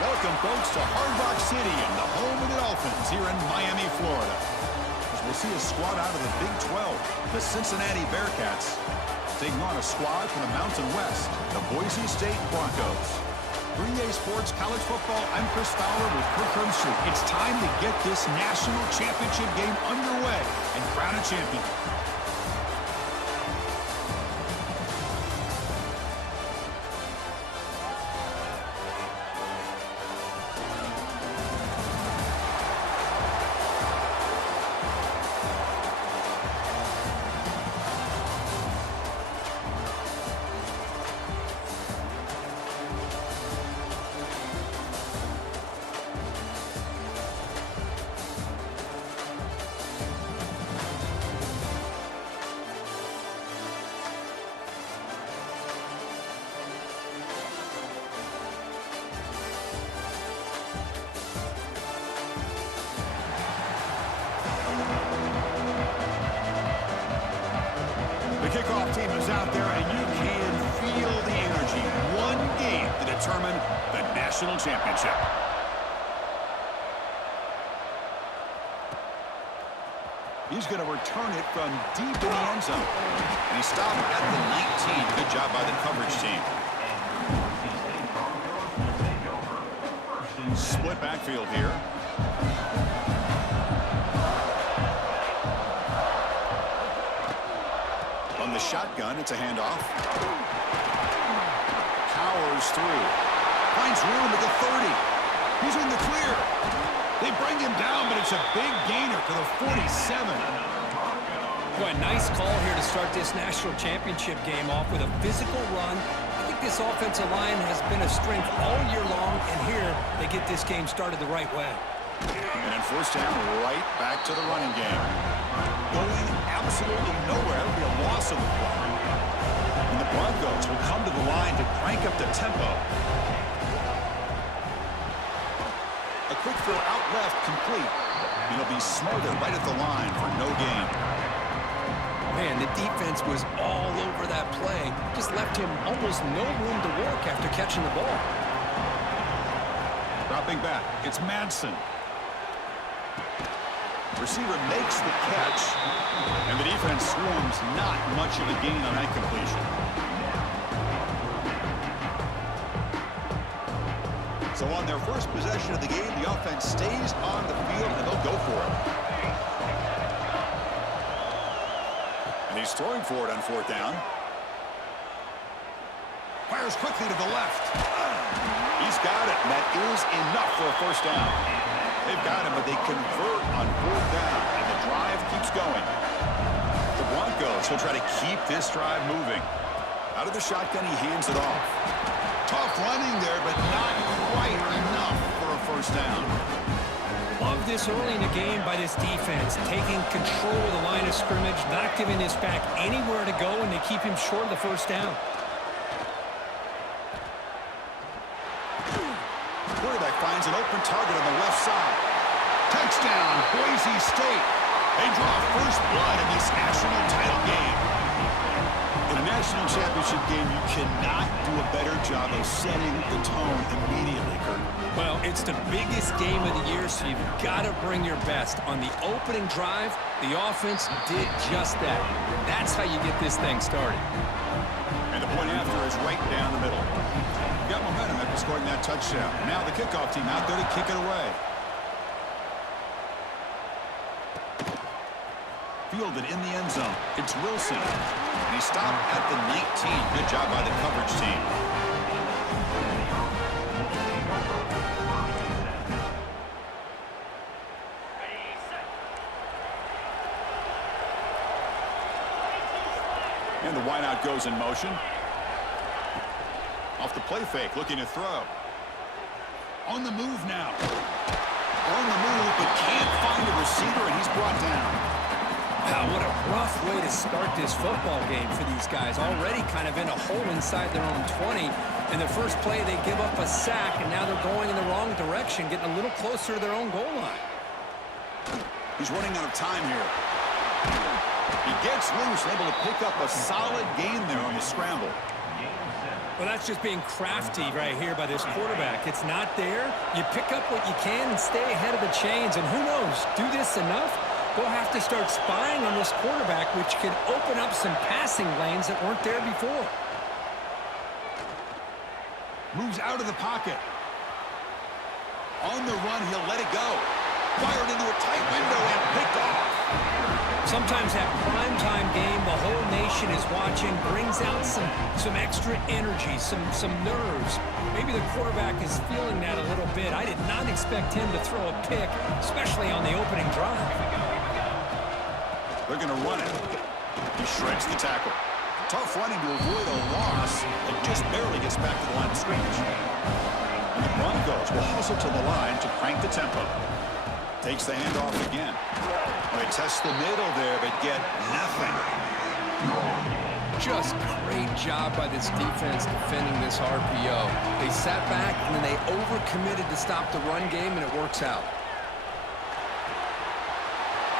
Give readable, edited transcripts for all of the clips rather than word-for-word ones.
Welcome, folks, to Hard Rock City and the home of the Dolphins here in Miami, Florida. As we'll see a squad out of the Big 12, the Cincinnati Bearcats, taking on a squad from the Mountain West, the Boise State Broncos. 3A Sports College Football, I'm Chris Fowler with Kirk Herbstreit. It's time to get this national championship game underway and crown a champion. Kickoff team is out there, and you can feel the energy. One game to determine the national championship. He's going to return it from deep in the end zone. And he stopped at the 19. Good job by the coverage team. Split backfield here. On the shotgun, it's a handoff. Powers through. Finds room at the 30. He's in the clear. They bring him down, but it's a big gainer to the 47. Boy, nice call here to start this national championship game off with a physical run. I think this offensive line has been a strength all year long, and here they get this game started the right way. And then first down, right back to the running game. Going absolutely nowhere. It'll be a loss of the play. And the Broncos will come to the line to crank up the tempo. A quick throw out left, complete. It'll be smothered right at the line for no gain. Man, the defense was all over that play. Just left him almost no room to work after catching the ball. Dropping back, it's Madsen. Receiver makes the catch, and the defense swarms not much of a gain on that completion. So on their first possession of the game, the offense stays on the field, and they'll go for it. And he's throwing for it on fourth down. Fires quickly to the left. He's got it, and that is enough for a first down. They've got him, but they convert on fourth down, and the drive keeps going. The Broncos will try to keep this drive moving. Out of the shotgun, he hands it off. Tough running there, but not quite enough for a first down. Love this early in the game by this defense, taking control of the line of scrimmage, not giving this back anywhere to go, and they keep him short of the first down. Quarterback finds an open target on the left side. Touchdown, Boise State. They draw first blood in this national title game. In a national championship game, you cannot do a better job of setting the tone immediately, Kurt. Well, it's the biggest game of the year, so you've got to bring your best. On the opening drive, the offense did just that. That's how you get this thing started. And the point after is right down the middle. Got momentum after scoring that touchdown. Now the kickoff team out there to kick it away. Fielded in the end zone. It's Wilson. And he stopped at the 19. Good job by the coverage team. And the wideout goes in motion. Off the play fake, looking to throw. On the move now. On the move, but can't find a receiver, and he's brought down. Wow, what a rough way to start this football game for these guys. Already kind of in a hole inside their own 20. And the first play, they give up a sack, and now they're going in the wrong direction, getting a little closer to their own goal line. He's running out of time here. He gets loose, able to pick up a solid gain there on the scramble. Well, that's just being crafty right here by this quarterback. It's not there. You pick up what you can and stay ahead of the chains. And who knows, do this enough, they'll have to start spying on this quarterback, which could open up some passing lanes that weren't there before. Moves out of the pocket. On the run, he'll let it go. Fired into a tight window and picked off. Sometimes that primetime game, the whole nation is watching, brings out some extra energy, some nerves. Maybe the quarterback is feeling that a little bit. I did not expect him to throw a pick, especially on the opening drive. They're going to run it. He shreds the tackle. Tough running to avoid a loss and just barely gets back to the line of scrimmage. And the Broncos will hustle to the line to crank the tempo. Takes the handoff again. They test the middle there, but get nothing. Just great job by this defense defending this RPO. They sat back, and then they overcommitted to stop the run game, and it works out.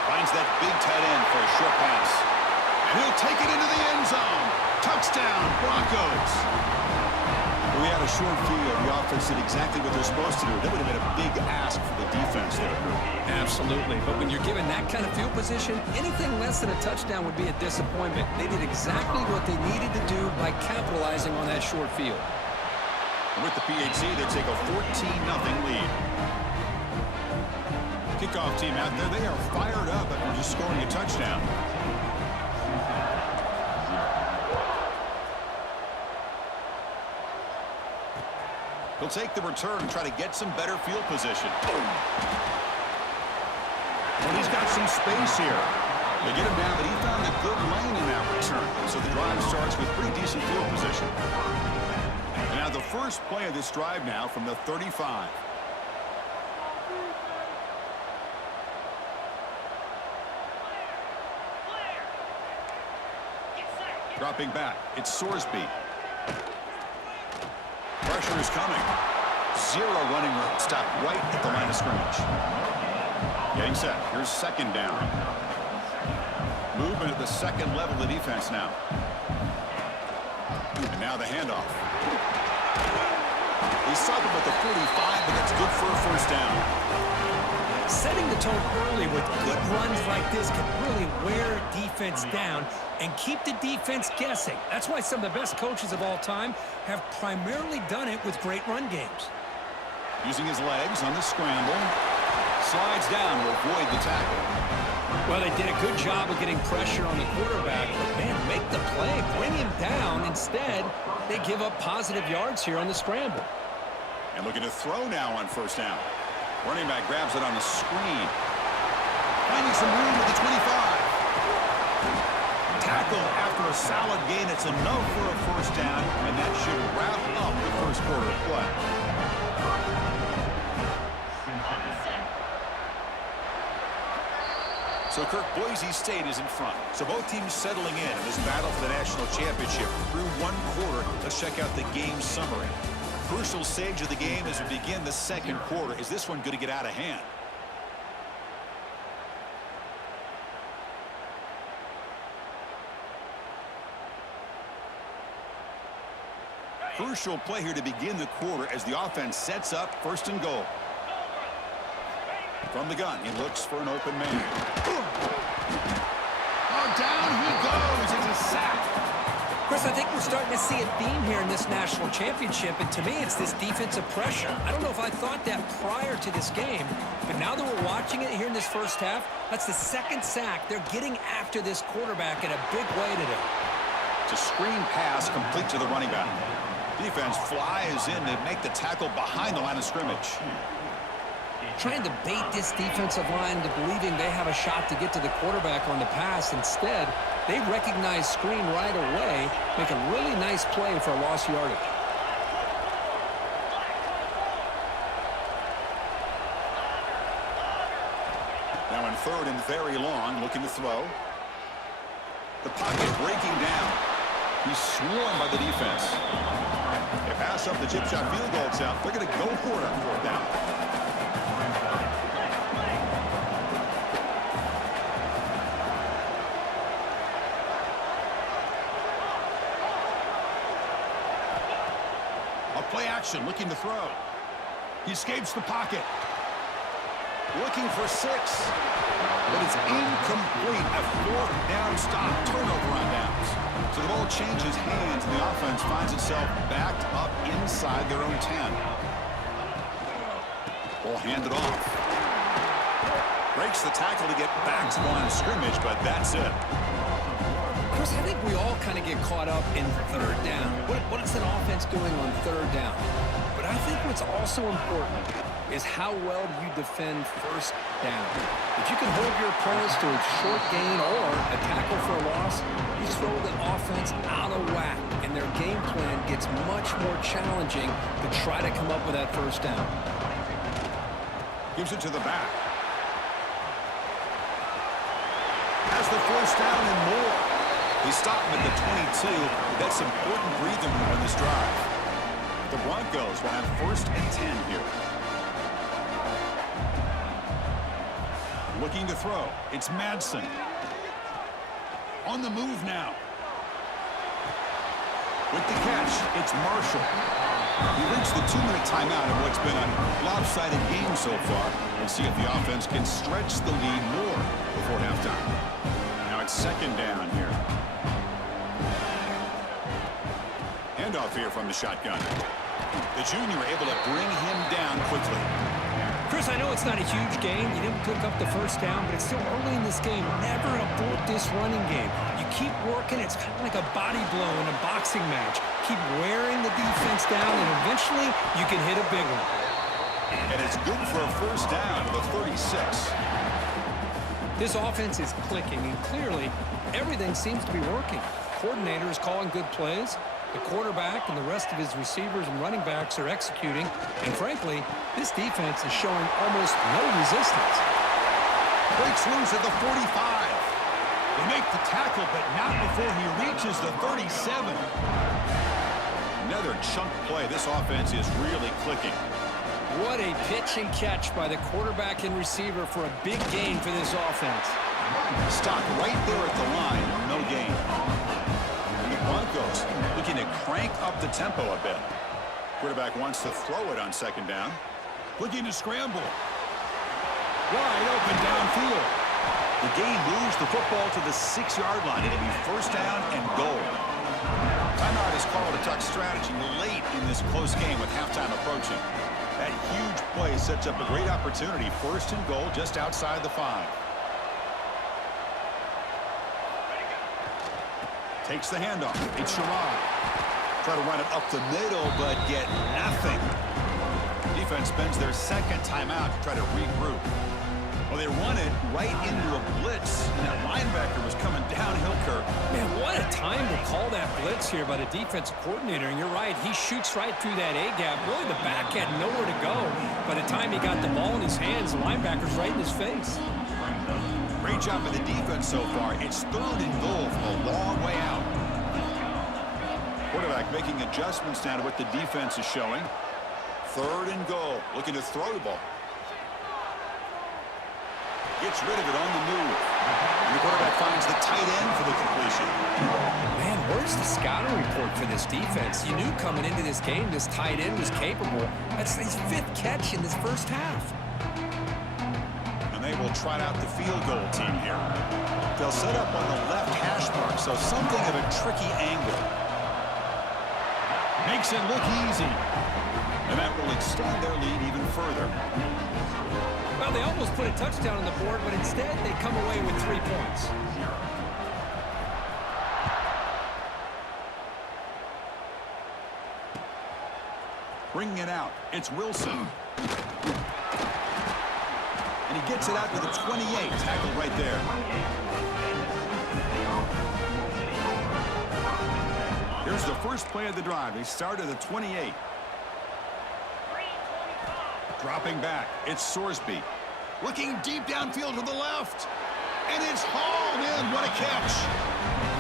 Finds that big tight end for a short pass. And he'll take it into the end zone. Touchdown, Broncos. We had a short field. The offense did exactly what they're supposed to do. That would have been a big ask for the defense there. Absolutely. But when you're given that kind of field position, anything less than a touchdown would be a disappointment. They did exactly what they needed to do by capitalizing on that short field. And with the PHC, they take a 14-0 lead. Kickoff team out there, they are fired up after just scoring a touchdown. He'll take the return and try to get some better field position. Well, he's got some space here. They get him down, but he found a good lane in that return. So the drive starts with pretty decent field position. And now the first play of this drive now from the 35. Dropping back, it's Sorsby. Pressure is coming. Zero running room. Stop right at the line of scrimmage. Getting set. Here's second down. Movement at the second level of the defense now. And now the handoff. He stopped him at the 45, but that's good for a first down. Setting the tone early with good runs like this can really wear defense down and keep the defense guessing. That's why some of the best coaches of all time have primarily done it with great run games. Using his legs on the scramble. Slides down to avoid the tackle. Well, they did a good job of getting pressure on the quarterback, but man, make the play, bring him down. Instead, they give up positive yards here on the scramble. And looking to throw now on first down. Running back grabs it on the screen. Finding some room at the 25. Tackle after a solid gain. It's enough for a first down, and that should wrap up the first quarter of play. So, Kirk, Boise State is in front. So both teams settling in this battle for the national championship through one quarter. Let's check out the game summary. Crucial stage of the game as we begin the second quarter. Is this one going to get out of hand? Crucial play here to begin the quarter as the offense sets up first and goal. From the gun, he looks for an open man. Oh, down he goes. It's a sack. Chris, I think we're starting to see a theme here in this national championship, and to me, it's this defensive pressure. I don't know if I thought that prior to this game, but now that we're watching it here in this first half, that's the second sack. They're getting after this quarterback in a big way today. It's a screen pass complete to the running back. Defense flies in to make the tackle behind the line of scrimmage. Trying to bait this defensive line into believing they have a shot to get to the quarterback on the pass. Instead, they recognize screen right away, make a really nice play for lost yardage. Now in third and very long, looking to throw. The pocket breaking down. He's swarmed by the defense. They pass up the chip shot field goal attempt. They're going to go for it on fourth down. action, looking to throw. He escapes the pocket. Looking for 6. But it's incomplete. A 4th down stop. Turnover on downs. So the ball changes hands, and the offense finds itself backed up inside their own 10. Ball handed off. Breaks the tackle to get back to the line of scrimmage, but that's it. Chris, I think we all kind of get caught up in 3rd down. What is an offense doing on 3rd down? But I think what's also important is how well do you defend 1st down. If you can hold your opponents to a short gain or a tackle for a loss, you throw the offense out of whack, and their game plan gets much more challenging to try to come up with that 1st down. Gives it to the back. Has the 1st down and more. He stopped him at the 22. That's important breathing room on this drive. The Broncos will have 1st and 10 here. Looking to throw. It's Madsen. On the move now. With the catch, it's Marshall. He reached the 2-minute timeout in what's been a lopsided game so far. We'll see if the offense can stretch the lead more before halftime. Now it's 2nd down here. Handoff here from the shotgun. The junior able to bring him down quickly. Chris, I know it's not a huge gain. You didn't pick up the 1st down, but it's still early in this game. Never abort this running game. You keep working. It's kind of like a body blow in a boxing match. Keep wearing the defense down, and eventually you can hit a big one. And it's good for a 1st down to the 36. This offense is clicking, and clearly everything seems to be working. Coordinator is calling good plays. The quarterback and the rest of his receivers and running backs are executing. And frankly, this defense is showing almost no resistance. Breaks loose at the 45. They make the tackle, but not before he reaches the 37. Another chunk play. This offense is really clicking. What a pitch and catch by the quarterback and receiver for a big gain for this offense. Stopped right there at the line. No gain. Broncos looking to crank up the tempo a bit. Quarterback wants to throw it on 2nd down. Looking to scramble. Wide open downfield. The gain moves the football to the 6-yard line. It'll be 1st down and goal. Timeout is called to talk strategy late in this close game with halftime approaching. That huge play sets up a great opportunity. 1st and goal just outside the 5. Takes the handoff. It's Sherrod. Try to run it up the middle, but get nothing. Defense spends their 2nd timeout to try to regroup. Well, they run it right into a blitz, and that linebacker was coming downhill, Kirk. Man, what a time to call that blitz here by the defensive coordinator. And you're right, he shoots right through that A-gap. Really, the back had nowhere to go. By the time he got the ball in his hands, the linebacker's right in his face. Great job by the defense so far. It's 3rd and goal from a long way out. Quarterback making adjustments now to what the defense is showing. 3rd and goal. Looking to throw the ball. Gets rid of it on the move. And the quarterback finds the tight end for the completion. Man, where's the scouting report for this defense? You knew coming into this game this tight end was capable. That's his 5th catch in this 1st half. They will try out the field goal team here. They'll set up on the left hash mark, so something of a tricky angle. Makes it look easy. And that will extend their lead even further. Well, they almost put a touchdown on the board, but instead they come away with 3 points. Bringing it out, it's Wilson. And he gets it out to the 28, tackled right there. Here's the first play of the drive. They start at the 28. Dropping back, it's Sorsby. Looking deep downfield to the left. And it's hauled in. What a catch.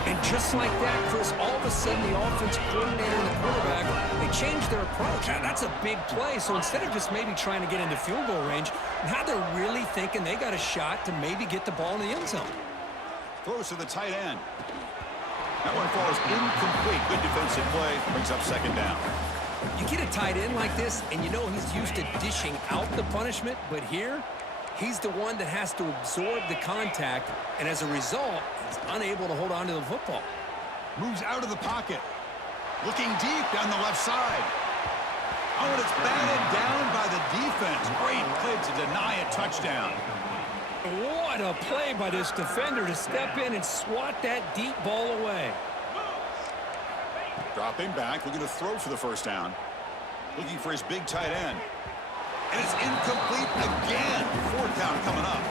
And just like that, Chris, all of a sudden the offensive coordinator and the quarterback, they changed their approach. That's a big play. So instead of just maybe trying to get into field goal range, now they're really thinking they got a shot to maybe get the ball in the end zone. Throws to the tight end. That one falls incomplete. Good defensive play. Brings up 2nd down. You get a tight end like this, and you know he's used to dishing out the punishment, but here, he's the one that has to absorb the contact, and as a result, he's unable to hold on to the football. Moves out of the pocket. Looking deep down the left side. Oh, and it's batted down by the defense. Great play to deny a touchdown. What a play by this defender to step in and swat that deep ball away. Dropping back, looking to throw for the first down. Looking for his big tight end. And it's incomplete again. Fourth down coming up.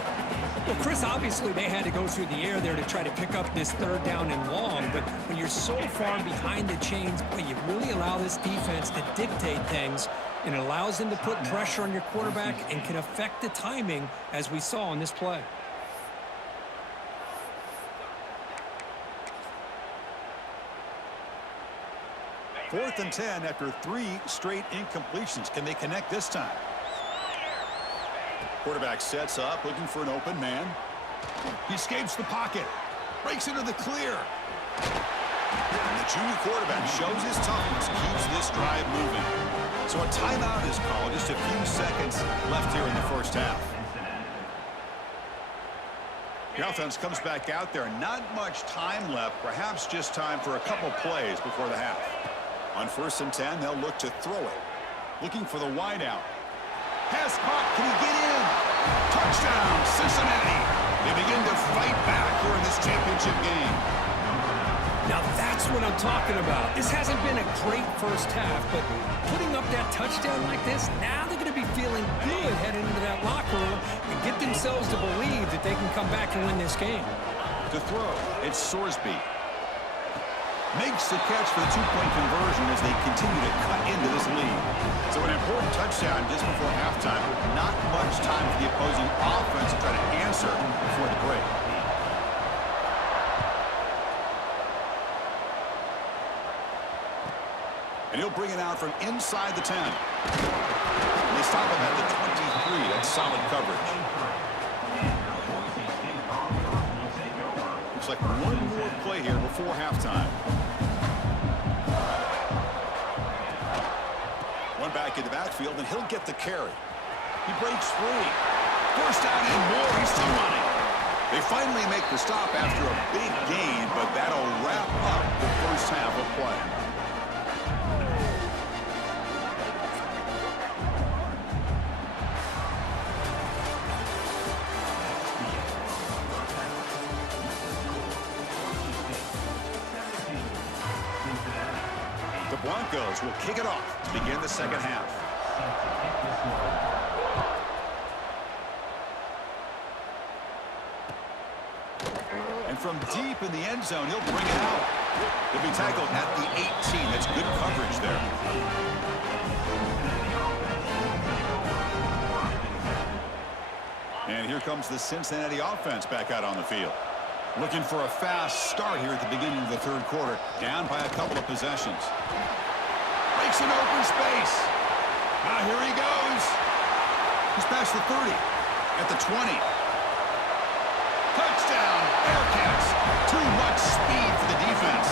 Well, Chris, obviously they had to go through the air there to try to pick up this third down and long, but when you're so far behind the chains, boy, you really allow this defense to dictate things, and it allows them to put pressure on your quarterback and can affect the timing, as we saw in this play. Fourth and 10 after 3 straight incompletions. Can they connect this time? Quarterback sets up, looking for an open man. He escapes the pocket. Breaks into the clear. And the junior quarterback shows his toughness, keeps this drive moving. So a timeout is called. Just a few seconds left here in the first half. The offense comes back out there. Not much time left. Perhaps just time for a couple plays before the half. On first and 10, they'll look to throw it. Looking for the wideout. Pass caught. Can he get in? Touchdown, Cincinnati. They begin to fight back here in this championship game. Now that's what I'm talking about. This hasn't been a great first half, but putting up that touchdown like this, now they're going to be feeling good heading into that locker room and get themselves to believe that they can come back and win this game. To throw, it's Sorsby. Makes the catch for the two-point conversion as they continue to cut into this lead. So an important touchdown just before halftime. Not much time for the opposing offense to try to answer before the break. And he'll bring it out from inside the 10. They stop him at the 23. That's solid coverage. Looks like one more play here before halftime. One back in the backfield, and he'll get the carry. He breaks free. First down and more. He's still running. They finally make the stop after a big gain, but that'll wrap up the first half of play. Broncos will kick it off to begin the second half. And from deep in the end zone, he'll bring it out. He'll be tackled at the 18. That's good coverage there. And here comes the Cincinnati offense back out on the field. Looking for a fast start here at the beginning of the third quarter. Down by a couple of possessions. Breaks an open space. Here he goes. He's past the 30. At the 20. Touchdown, Bearcats. Too much speed for the defense.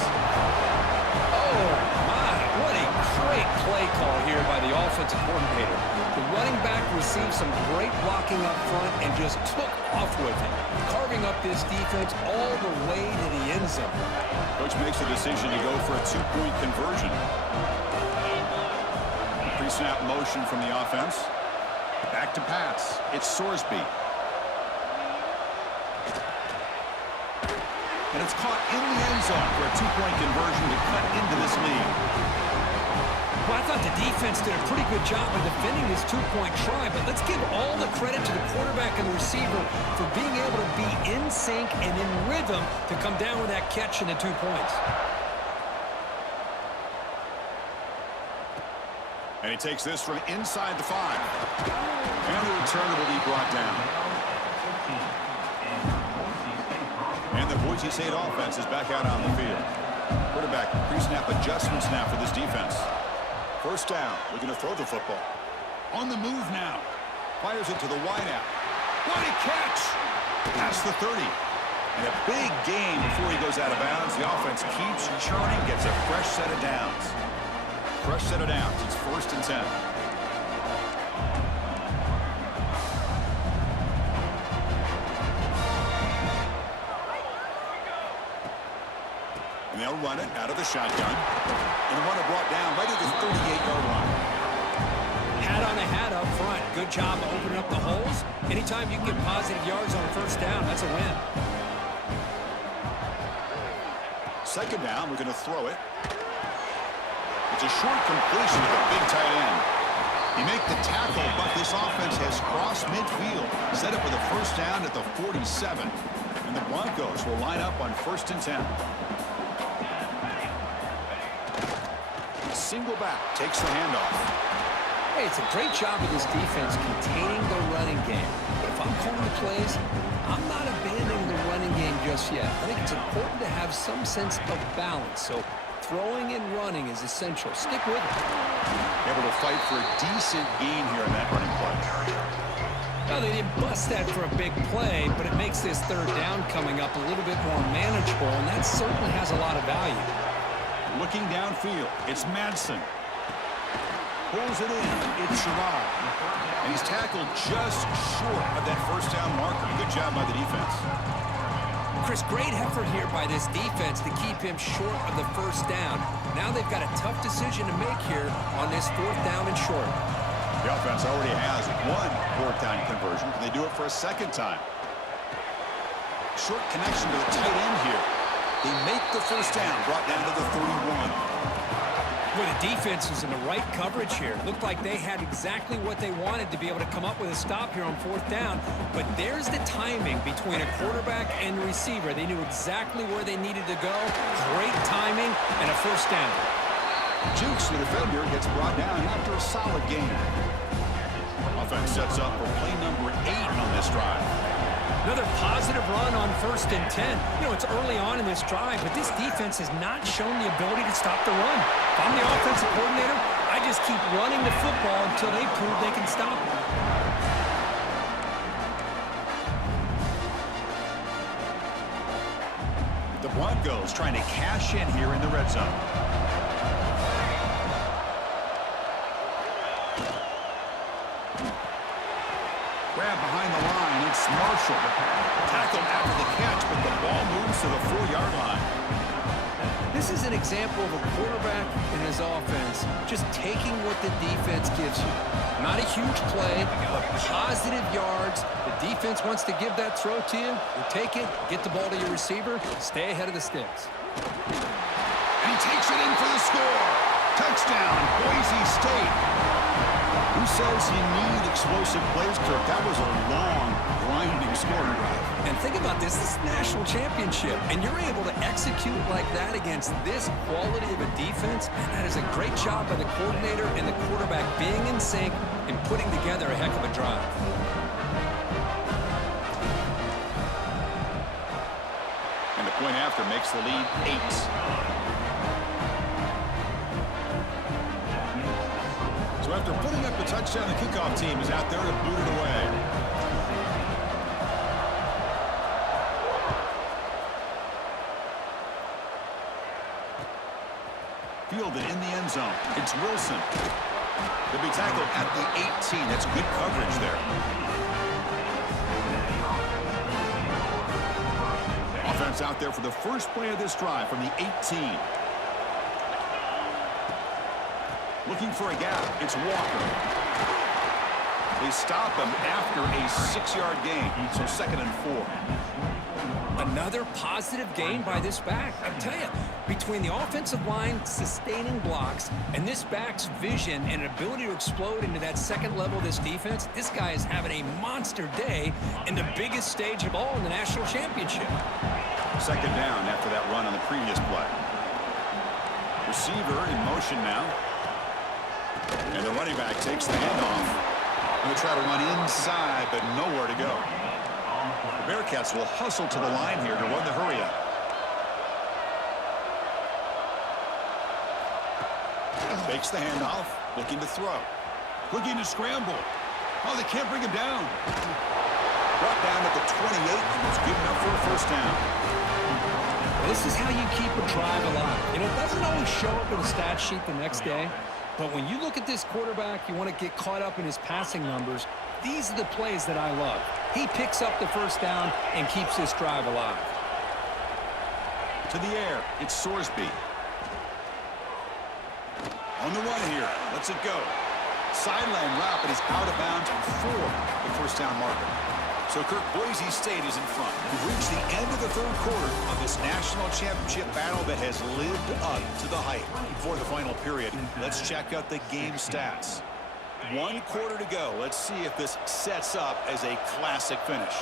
Oh, my. What a great play call here by the offensive coordinator. The running back received some great blocking up front and just took off with it, carving up this defense all the way to the end zone. Coach makes the decision to go for a two-point conversion. Pre-snap motion from the offense. Back to pass. It's Sorsby. And it's caught in the end zone for a two-point conversion to cut into this lead. Well, I thought the defense did a pretty good job of defending this two-point try, but let's give all the credit to the quarterback and the receiver for being able to be in sync and in rhythm to come down with that catch and the 2 points. And he takes this from inside the 5. And the return will be brought down. And the Boise State offense is back out on the field. Quarterback pre-snap adjustments now for this defense. First down, looking to throw the football. On the move now. Fires it to the wideout. What a catch! Past the 30. And a big gain before he goes out of bounds. The offense keeps churning, gets a fresh set of downs. fresh set of downs. It's 1st and 10. And they'll run it out of the shotgun. And the runner brought down right at the 38-yard line. Hat on a hat up front. Good job of opening up the holes. Anytime you can get positive yards on 1st down, that's a win. 2nd down, we're going to throw it. It's a short completion to the big tight end. You make the tackle, but this offense has crossed midfield. Set up with a 1st down at the 47. And the Broncos will line up on 1st and 10. Single back takes the handoff. Hey, it's a great job of this defense containing the running game. But if I'm calling the plays, I'm not abandoning the running game just yet. I think it's important to have some sense of balance. So throwing and running is essential. Stick with it. Able to fight for a decent gain here in that running play. Now, they didn't bust that for a big play, but it makes this 3rd down coming up a little bit more manageable, and that certainly has a lot of value. Looking downfield, it's Madsen. Pulls it in, it's Sherrod. And he's tackled just short of that 1st down marker. Good job by the defense. Chris, great effort here by this defense to keep him short of the 1st down. Now they've got a tough decision to make here on this 4th down and short. The offense already has one 4th down conversion. Can they do it for a 2nd time? Short connection to the tight end here. They make the 1st down, brought down to the 31. Well, the defense was in the right coverage here. Looked like they had exactly what they wanted to be able to come up with a stop here on 4th down. But there's the timing between a quarterback and the receiver. They knew exactly where they needed to go. Great timing and a 1st down. Jukes, the defender, gets brought down after a solid game. Offense sets up for play number 8 on this drive. Another positive run on 1st and 10. You know, it's early on in this drive, but this defense has not shown the ability to stop the run. If I'm the offensive coordinator, I just keep running the football until they prove they can stop it. The Broncos trying to cash in here in the red zone. Grab behind the line. It's Marshall. Tackled after the catch, but the ball moves to the 4-yard line. This is an example of a quarterback and his offense just taking what the defense gives you. Not a huge play, but positive yards. The defense wants to give that throw to you. You take it, get the ball to your receiver, stay ahead of the sticks. And he takes it in for the score. Touchdown, Boise State. Who says you need explosive plays, Kirk? That was a long, grinding scoring drive. And think about this is national championship, and you're able to execute like that against this quality of a defense. Man, that is a great job by the coordinator and the quarterback being in sync and putting together a heck of a drive. And the point after makes the lead 8. So after putting up the touchdown, the kickoff team is out there to boot it away. Fielded in the end zone. It's Wilson. They'll be tackled at the 18. That's good coverage there. Offense out there for the first play of this drive from the 18. Looking for a gap. It's Walker. They stop him after a 6-yard gain. So 2nd and 4. Another positive gain by this back. I tell you, between the offensive line sustaining blocks and this back's vision and ability to explode into that 2nd level of this defense, this guy is having a monster day in the biggest stage of all in the national championship. 2nd down after that run on the previous play. Receiver in motion now. And the running back takes the handoff. Going to try to run inside, but nowhere to go. The Bearcats will hustle to the line here to run the hurry up. Takes the handoff, looking to throw. Looking to scramble. Oh, they can't bring him down. Brought down at the 28, and it's good enough for a 1st down. This is how you keep a drive alive. You know, it doesn't always show up in the stat sheet the next day, But when you look at this quarterback, you want to get caught up in his passing numbers. These are the plays that I love. He picks up the first down and keeps this drive alive. To the air, it's Sorsby. On the run here, lets it go. Sideline route, but he's out of bounds for the first down marker. So Kirk, Boise State is in front. We've reached the end of the third quarter of this national championship battle that has lived up to the hype. Before the final period, let's check out the game stats. 1 quarter to go. Let's see if this sets up as a classic finish.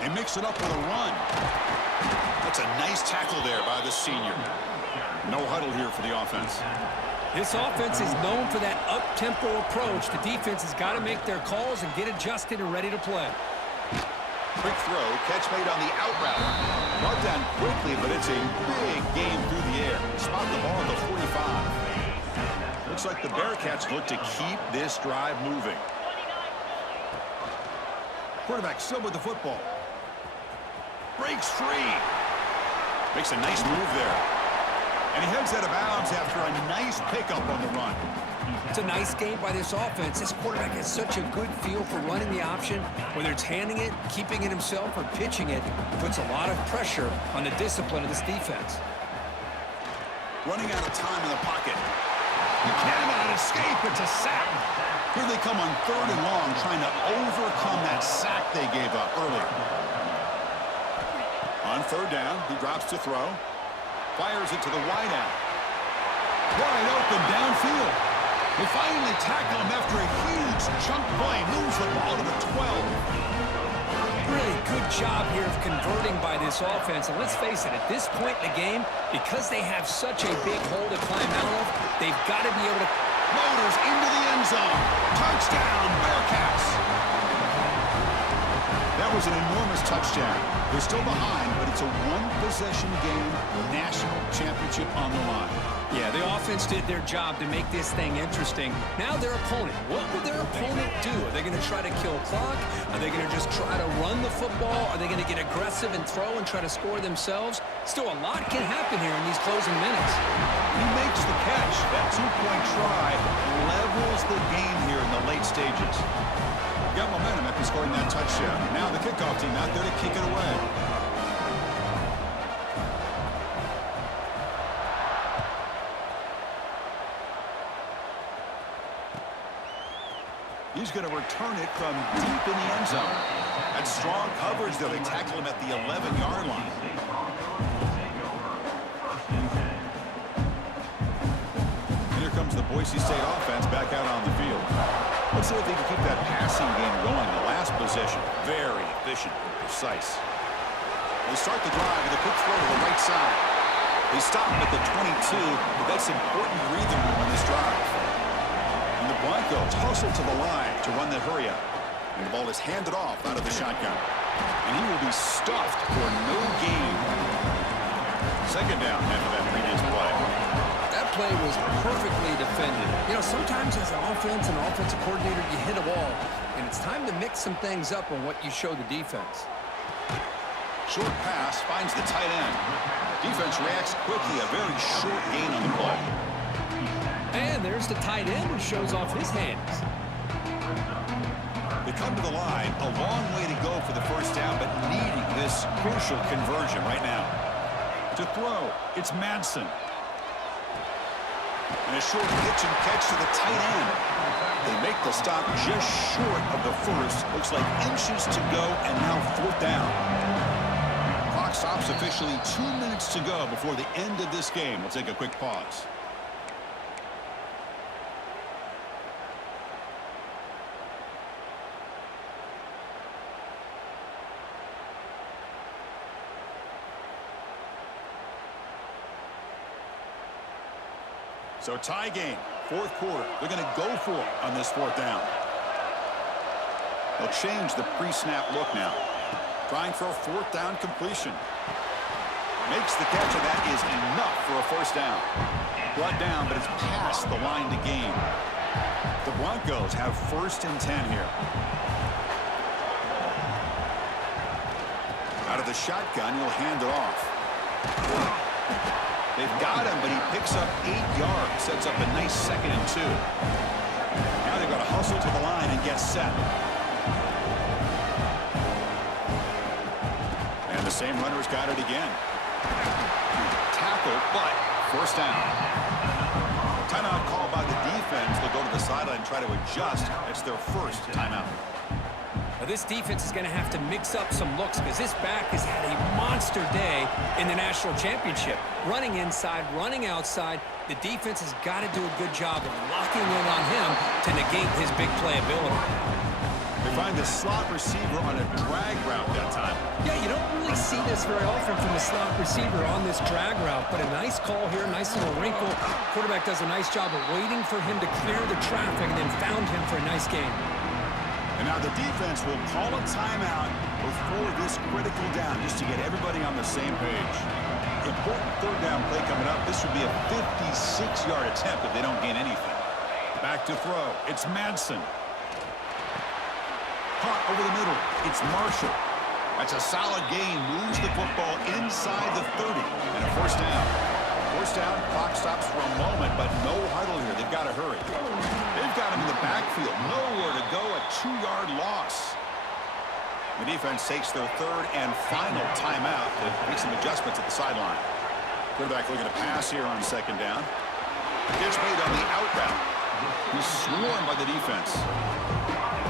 They mix it up with a run. That's a nice tackle there by the senior. No huddle here for the offense. This offense is known for that up-tempo approach. The defense has got to make their calls and get adjusted and ready to play. Quick throw, catch made on the out route. Brought down quickly, but it's a big game through the air. Spot the ball at the 45. Looks like the Bearcats look to keep this drive moving. Quarterback still with the football. Breaks free. Makes a nice move there. And he heads out of bounds after a nice pickup on the run. It's a nice game by this offense. This quarterback has such a good feel for running the option. Whether it's handing it, keeping it himself, or pitching it, puts a lot of pressure on the discipline of this defense. Running out of time in the pocket. You cannot escape. It's a sack. Here they come on 3rd and long, trying to overcome that sack they gave up earlier. On 3rd down, he drops to throw. Fires it to the wideout. Wide open downfield. They finally tackle him after a huge chunk play. Moves the ball to the 12. Really good job here of converting by this offense. And let's face it, at this point in the game, because they have such a big hole to climb out of, they've got to be able to... Motors into the end zone. Touchdown, Bearcats. That was an enormous touchdown. They're still behind, but it's a one-possession game, national championship on the line. Yeah, the offense did their job to make this thing interesting. Now their opponent. What will their opponent do? Are they going to try to kill clock? Are they going to just try to run the football? Are they going to get aggressive and throw and try to score themselves? Still, a lot can happen here in these closing minutes. He makes the catch. That two-point try levels the game here in the late stages. Got momentum after scoring that touchdown. Now the kickoff team out there to kick it away. He's going to return it from deep in the end zone. That's strong coverage, though. They tackle him at the 11-yard line. And here comes the Boise State offense back out on the field. Let's see if they can keep that passing game going. The last possession, very efficient and precise. They start the drive with a quick throw to the right side. They stop him at the 22, but that's important breathing room on this drive. And the Broncos hustle to the line to run that hurry up. And the ball is handed off out of the shotgun. And he will be stuffed for no gain. 2nd down after that previous play. That play was perfectly defended. You know, sometimes as an offense and offensive coordinator, you hit a wall, and it's time to mix some things up on what you show the defense. Short pass finds the tight end. Defense reacts quickly, a very short gain on the play. And there's the tight end who shows off his hands. They come to the line, a long way to go for the first down, but needing this crucial conversion right now. To throw, it's Madsen. And a short pitch and catch to the tight end. They make the stop just short of the first. Looks like inches to go, and now 4th down. Clock stops officially 2 minutes to go before the end of this game. We'll take a quick pause. So tie game, 4th quarter. They're going to go for it on this 4th down. They'll change the pre-snap look now. Trying for a 4th down completion. Makes the catch, and that is enough for a first down. Brought down, but it's past the line to gain. The Broncos have 1st and 10 here. Out of the shotgun, he'll hand it off. They've got him, but he picks up 8 yards, sets up a nice 2nd and 2. Now they've got to hustle to the line and get set. And the same runner's got it again. Tackle, but first down. Timeout called by the defense. They'll go to the sideline and try to adjust. It's their first timeout. Now this defense is going to have to mix up some looks because this back has had a monster day in the national championship. Running inside, running outside. The defense has got to do a good job of locking in on him to negate his big play ability. They find the slot receiver on a drag route that time. Yeah, you don't really see this very often from the slot receiver on this drag route, but a nice call here, nice little wrinkle. Quarterback does a nice job of waiting for him to clear the traffic and then found him for a nice gain. And now the defense will call a timeout before this critical down just to get everybody on the same page. Important third down play coming up. This would be a 56-yard attempt if they don't gain anything. Back to throw. It's Madsen. Caught over the middle. It's Marshall. That's a solid gain. Moves the football inside the 30. And a first down. First down. Clock stops for a moment, but no huddle here. They've got to hurry. They've got him in the backfield. Nowhere to go. A 2-yard loss. The defense takes their third and final timeout to make some adjustments at the sideline. Quarterback looking to pass here on second down. Pitch made on the out route. He's swarmed by the defense.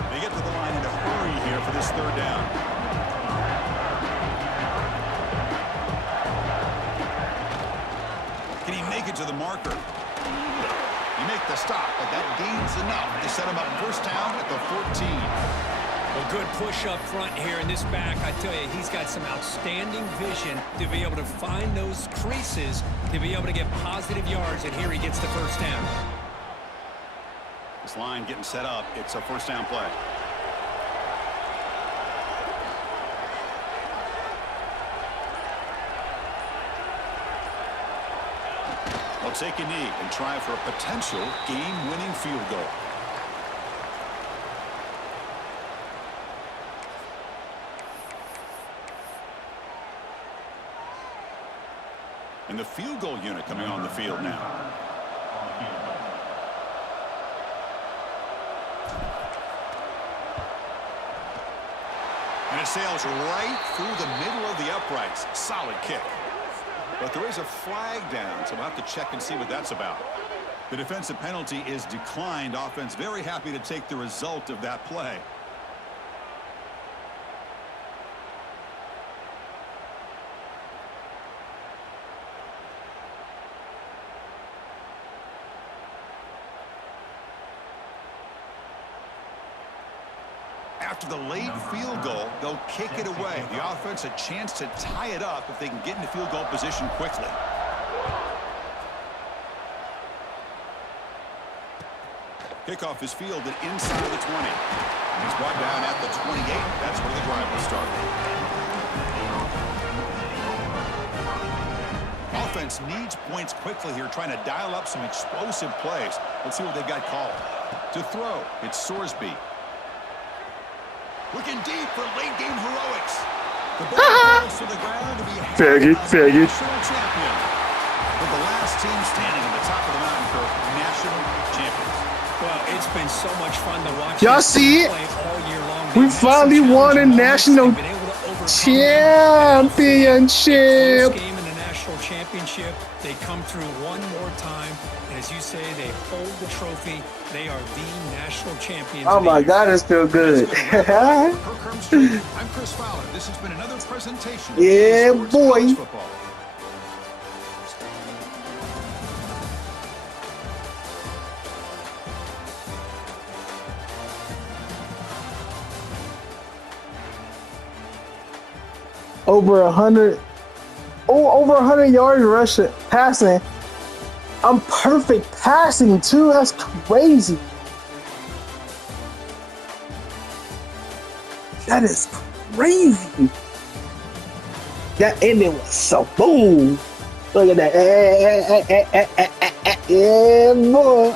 They get to the line in a hurry here for this third down. Can he make it to the marker? You make the stop, but that gains enough to set him up first down at the 14. Well, good push up front here in this back. I tell you, he's got some outstanding vision to be able to find those creases, to be able to get positive yards, and here he gets the first down. This line getting set up. It's a first down play. They'll take a knee and try for a potential game-winning field goal. And the field goal unit coming on the field now. And it sails right through the middle of the uprights. Solid kick. But there is a flag down, so we'll have to check and see what that's about. The defensive penalty is declined. Offense very happy to take the result of that play. After the late field goal, they'll kick it away. The offense a chance to tie it up if they can get into field goal position quickly. Kickoff is fielded inside the 20. And he's brought down at the 28. That's where the drive will start. Offense needs points quickly here, trying to dial up some explosive plays. Let's see what they've got called. To throw, it's Sorsby. Looking deep for late-game heroics. The ball falls to the ground to be faggot. National champion. But the last team standing at the top of the mountain for national champions. Well, it's been so much fun to watch. Y'all see it? Play all year long. We finally won a national championship. Game in the national championship. They come through one more time. And as you say, they hold the trophy. They are the national champions. Oh my God, it's still good. I'm Chris Fowler. This has been another presentation of Yeah, Sports boy. College Football. Over 100 yards rushing, passing. I'm perfect passing too. That's crazy. That is crazy. That ending was so boom. Look at that. Yeah, boy.